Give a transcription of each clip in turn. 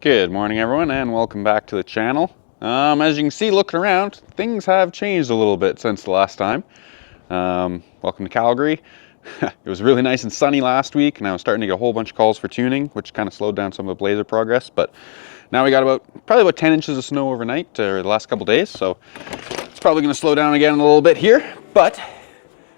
Good morning, everyone, and welcome back to the channel. As you can see, looking around, things have changed a little bit since the last time. Welcome to Calgary. It was really nice and sunny last week, and I was starting to get a whole bunch of calls for tuning, which kind of slowed down some of the Blazer progress. But now we got probably about 10 inches of snow overnight, or the last couple days, so it's probably going to slow down again a little bit here. But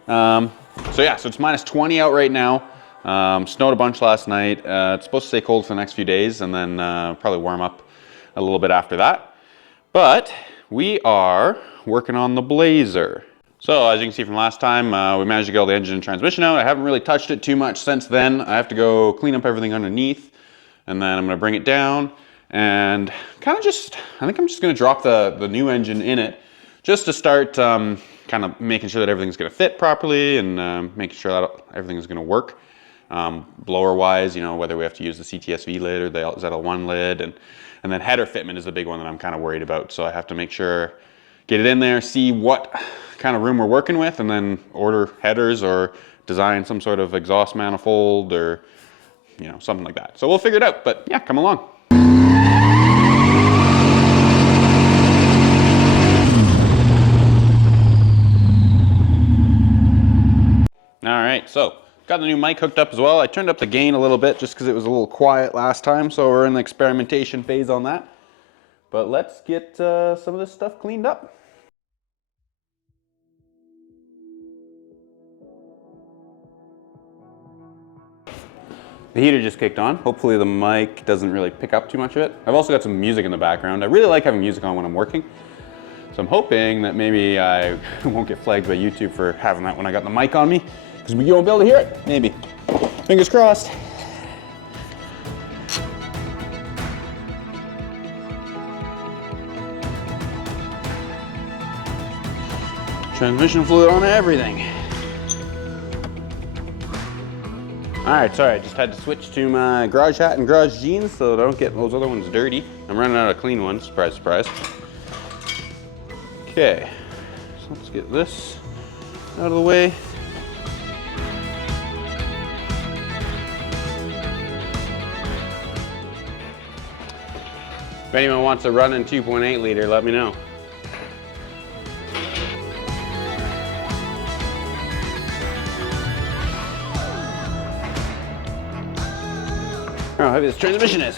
so it's minus 20 out right now. Snowed a bunch last night. It's supposed to stay cold for the next few days and then probably warm up a little bit after that. But we are working on the Blazer. So as you can see from last time, we managed to get all the engine and transmission out. I haven't really touched it too much since then. I have to go clean up everything underneath, and then I'm going to bring it down and kind of I think I'm just going to drop the new engine in it just to start kind of making sure that everything's going to fit properly and making sure that everything is going to work. Blower wise, you know, whether we have to use the CTSV lid or the ZL1 lid, and then header fitment is the big one that I'm kind of worried about. So I have to make sure, get it in there, see what kind of room we're working with, and then order headers or design some sort of exhaust manifold or, you know, something like that. So we'll figure it out, but yeah, come along. All right, so got the new mic hooked up as well. I turned up the gain a little bit just because it was a little quiet last time, so we're in the experimentation phase on that. But let's get some of this stuff cleaned up. The heater just kicked on. Hopefully the mic doesn't really pick up too much of it. I've also got some music in the background. I really like having music on when I'm working. So I'm hoping that maybe I won't get flagged by YouTube for having that when I got the mic on me, because we won't be able to hear it, maybe. Fingers crossed. Transmission fluid on everything. All right, sorry, I just had to switch to my garage hat and garage jeans so that I don't get those other ones dirty. I'm running out of clean ones, surprise, surprise. Okay, so let's get this out of the way. If anyone wants a run in 2.8 liter, let me know. How heavy this transmission is.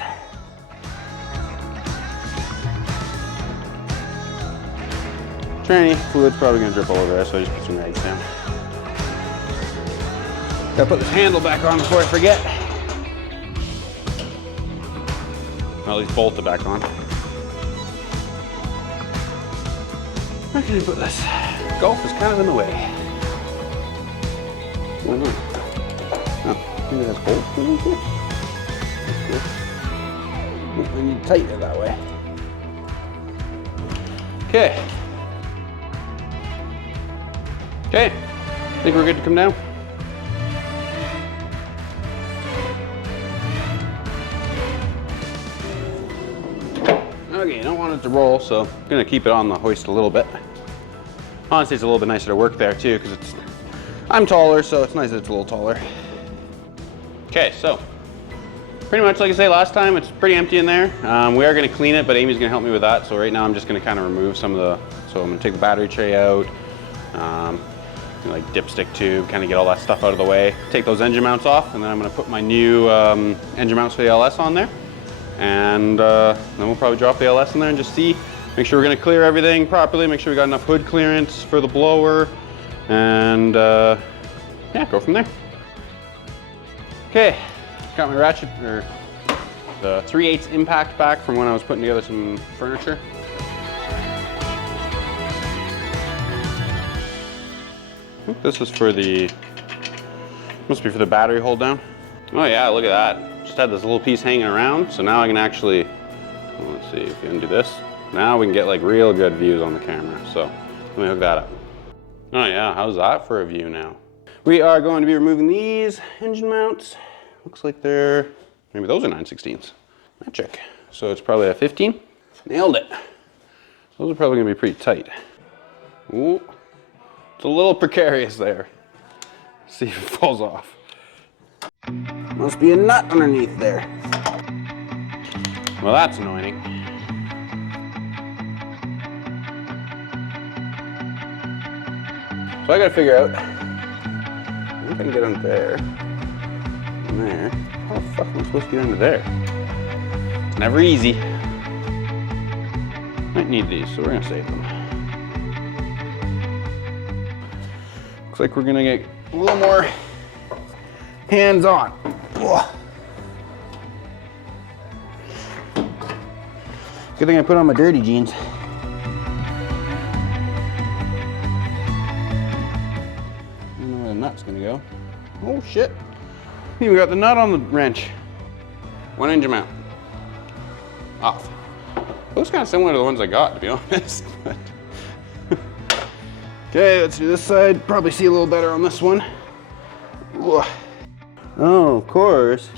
Tranny fluid's probably gonna drip all over there, so I just put some rags down. Gotta put this handle back on before I forget. Or at least bolt it back on. Where can I put this? Golf is kind of in the way. Why not? Oh, maybe that's bolts underneath it? That's cool. We need to tighten it that way. Okay. Okay, I think we're good to come down. Okay, I don't want it to roll, so I'm gonna keep it on the hoist a little bit. Honestly, it's a little bit nicer to work there too, because I'm taller, so it's nice that it's a little taller. Okay, so pretty much like I say last time, it's pretty empty in there. We are gonna clean it, but Amy's gonna help me with that. So right now I'm just gonna kind of remove some of so I'm gonna take the battery tray out, like dipstick tube, kind of get all that stuff out of the way. Take those engine mounts off, and then I'm gonna put my new engine mounts for the LS on there. And then we'll probably drop the LS in there and just see, make sure we're gonna clear everything properly, make sure we got enough hood clearance for the blower, and yeah, go from there. Okay, got my ratchet, or the 3/8 impact back from when I was putting together some furniture. I think this is for must be for the battery hold down. Oh yeah, look at that. Just had this little piece hanging around, so now I can actually, let's see if we can do this. Now we can get like real good views on the camera, so let me hook that up. Oh yeah, how's that for a view now? We are going to be removing these engine mounts. Looks like maybe those are 9/16. Magic. So it's probably a 15. Nailed it. Those are probably gonna be pretty tight. Ooh, it's a little precarious there. See if it falls off. Must be a nut underneath there. Well, that's annoying. So I gotta figure out, I think I can get under there, and there. How the fuck am I supposed to get under there? It's never easy. Might need these, so we're gonna save them. Looks like we're gonna get a little more hands-on. Good thing I put on my dirty jeans. I don't know where the nut's gonna go. Oh shit. Even got the nut on the wrench. 1 engine mount. Off. Looks kind of similar to the ones I got, to be honest. Okay, let's do this side. Probably see a little better on this one. Oh, of course.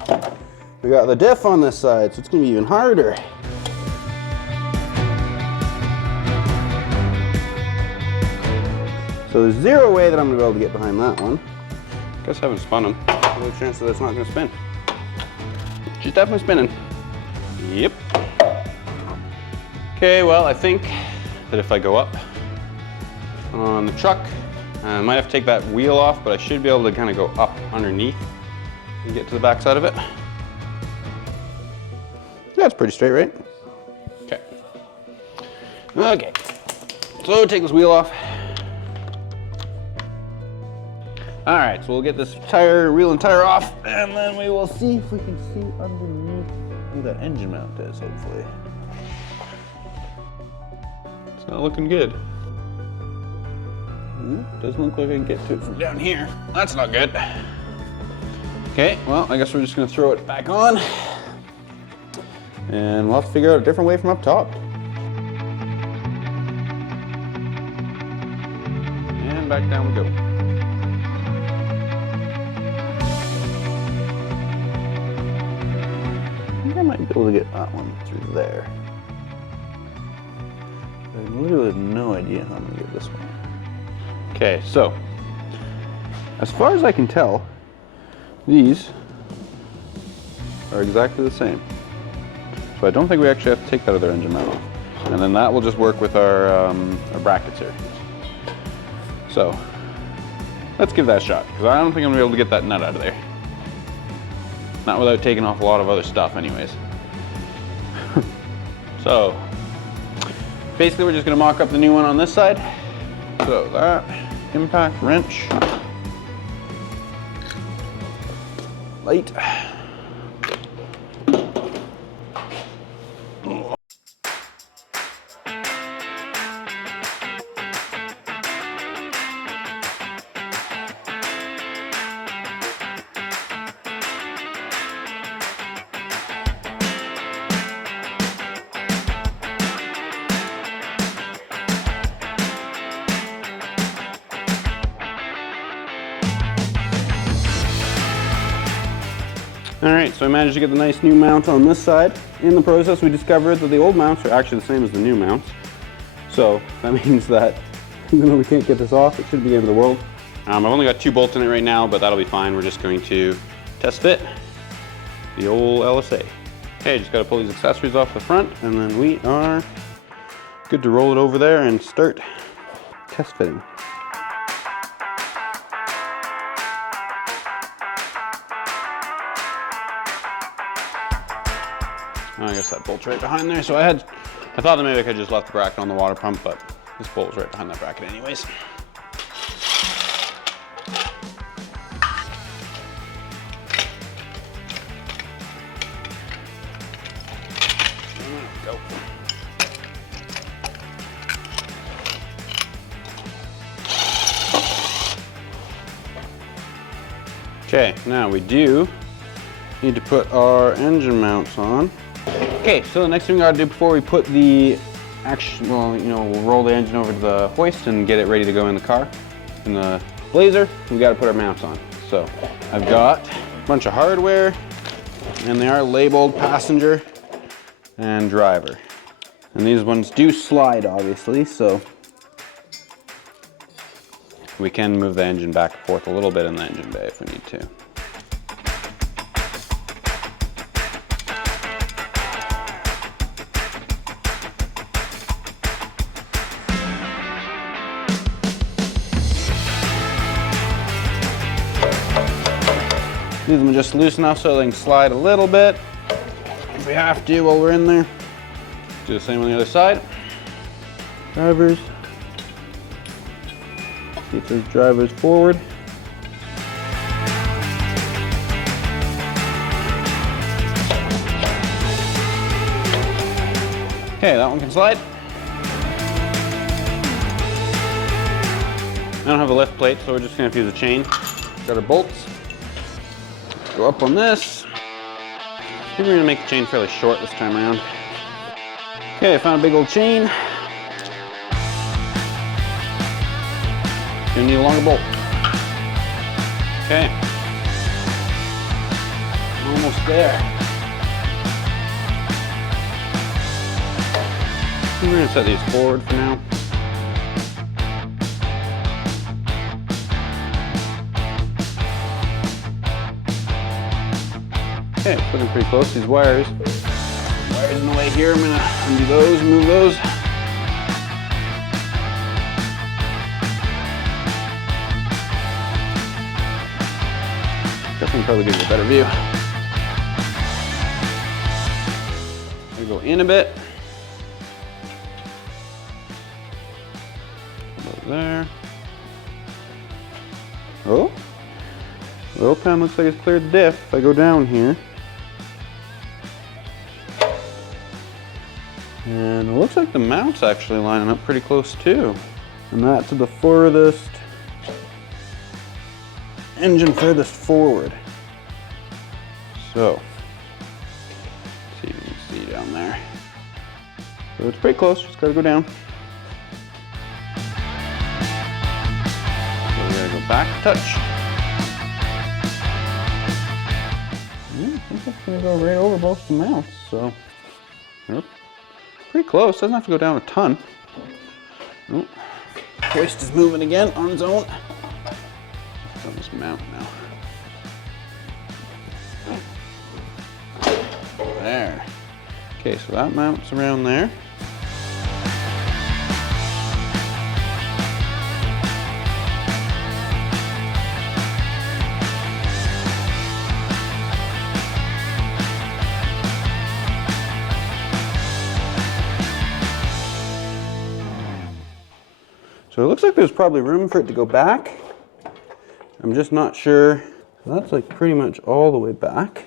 We got the diff on this side, so it's gonna be even harder. So there's zero way that I'm gonna be able to get behind that one. Guess I haven't spun them. There's a chance that it's not gonna spin. She's definitely spinning. Yep. Okay, well, I think that if I go up on the truck, I might have to take that wheel off, but I should be able to kind of go up underneath and get to the back side of it. That's pretty straight, right? Okay. Okay. So take this wheel off. All right, so we'll get this wheel and tire off, and then we will see if we can see underneath where that engine mount is, hopefully. It's not looking good. Doesn't look like I can get to it from down here. That's not good. Okay, well, I guess we're just gonna throw it back on, and we'll have to figure out a different way from up top. And back down we go. I might be able to get that one through there. I literally have no idea how I'm gonna get this one. Okay, so as far as I can tell, these are exactly the same. So I don't think we actually have to take that other engine mount off. And then that will just work with our brackets here. So let's give that a shot, because I don't think I'm gonna be able to get that nut out of there. Not without taking off a lot of other stuff anyways. So basically we're just gonna mock up the new one on this side. So that impact wrench, light. All right, so I managed to get the nice new mount on this side. In the process, we discovered that the old mounts are actually the same as the new mounts. So that means that even though we can't get this off, it shouldn't be the end of the world. I've only got 2 bolts in it right now, but that'll be fine. We're just going to test fit the old LSA. Okay, just gotta pull these accessories off the front, and then we are good to roll it over there and start test fitting. I guess that bolt's right behind there. So I thought that maybe I could just left the bracket on the water pump, but this bolt's right behind that bracket anyways. Go. Okay, now we do need to put our engine mounts on. Okay, so the next thing we gotta do before we put the we'll roll the engine over to the hoist and get it ready to go in the car, in the Blazer, we gotta put our mounts on. So I've got a bunch of hardware, and they are labeled passenger and driver. And these ones do slide, obviously, so we can move the engine back and forth a little bit in the engine bay if we need to. Leave them just loose enough so they can slide a little bit if we have to while we're in there. Do the same on the other side. Drivers. See if there's drivers forward. Okay, that one can slide. I don't have a lift plate, so we're just gonna have to use a chain. Got our bolts. Go up on this. I think we're gonna make the chain fairly short this time around. Okay, I found a big old chain. Gonna need a longer bolt. Okay. Almost there. We're gonna set these forward for now. Okay, it's looking pretty close. These wires. Wires in the way here. I'm gonna undo those, move those. Definitely probably gives you a better view. We go in a bit. About there. Oh, the oil pan looks like it's cleared the diff. If I go down here. And it looks like the mount's actually lining up pretty close too. And that's the furthest engine furthest forward. So, let's see if you can see down there. So it's pretty close, just gotta go down. So we gotta go back a touch. Yeah, I think that's gonna go right over both the mounts, so. Yep. Pretty close, doesn't have to go down a ton. Oh, hoist is moving again on its own. It's on this mount now. There. Okay, so that mounts around there. So it looks like there's probably room for it to go back. I'm just not sure. That's like pretty much all the way back.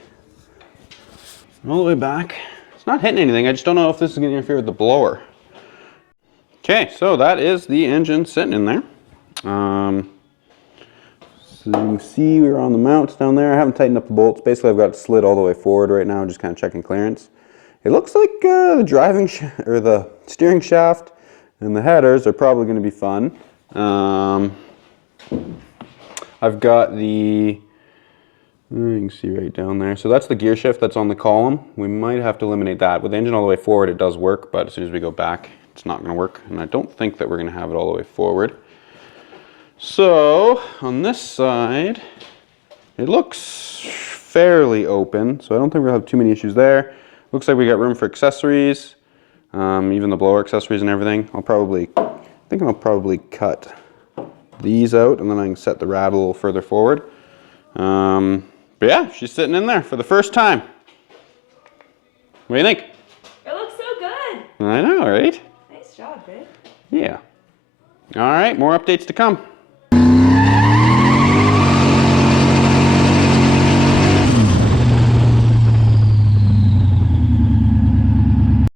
All the way back. It's not hitting anything. I just don't know if this is going to interfere with the blower. Okay, so that is the engine sitting in there. So you can see we're on the mounts down there. I haven't tightened up the bolts. Basically, I've got it slid all the way forward right now, just kind of checking clearance. It looks like the driving or the steering shaft and the headers are probably going to be fun. I've got the, you can see right down there. So that's the gear shift that's on the column. We might have to eliminate that. With the engine all the way forward, it does work, but as soon as we go back, it's not going to work. And I don't think that we're going to have it all the way forward. So on this side, it looks fairly open. So I don't think we'll have too many issues there. Looks like we got room for accessories. Even the blower accessories and everything. I think I'll probably cut these out and then I can set the rad a little further forward. But yeah, she's sitting in there for the first time. What do you think? It looks so good. I know, right? Nice job, babe. Yeah. All right, more updates to come.